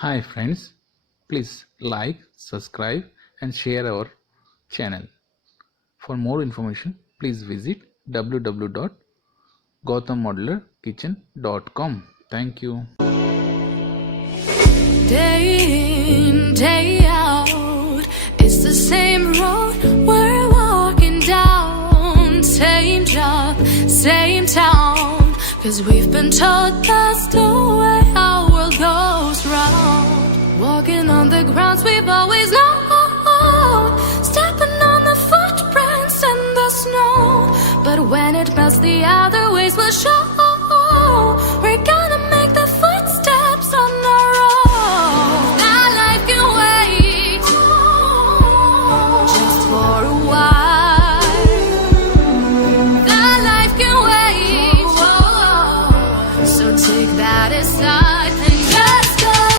Hi friends, please like, subscribe and share our channel. For more information, please visit www.gautammodularkitchen.com. Thank you. Day in, day out, it's the same road we're walking down. Same job, same town, 'cause we've been told that's the way our world goes round. Walking on the grounds we've always known, stepping on the footprints in the snow. But when it melts, the other ways will show.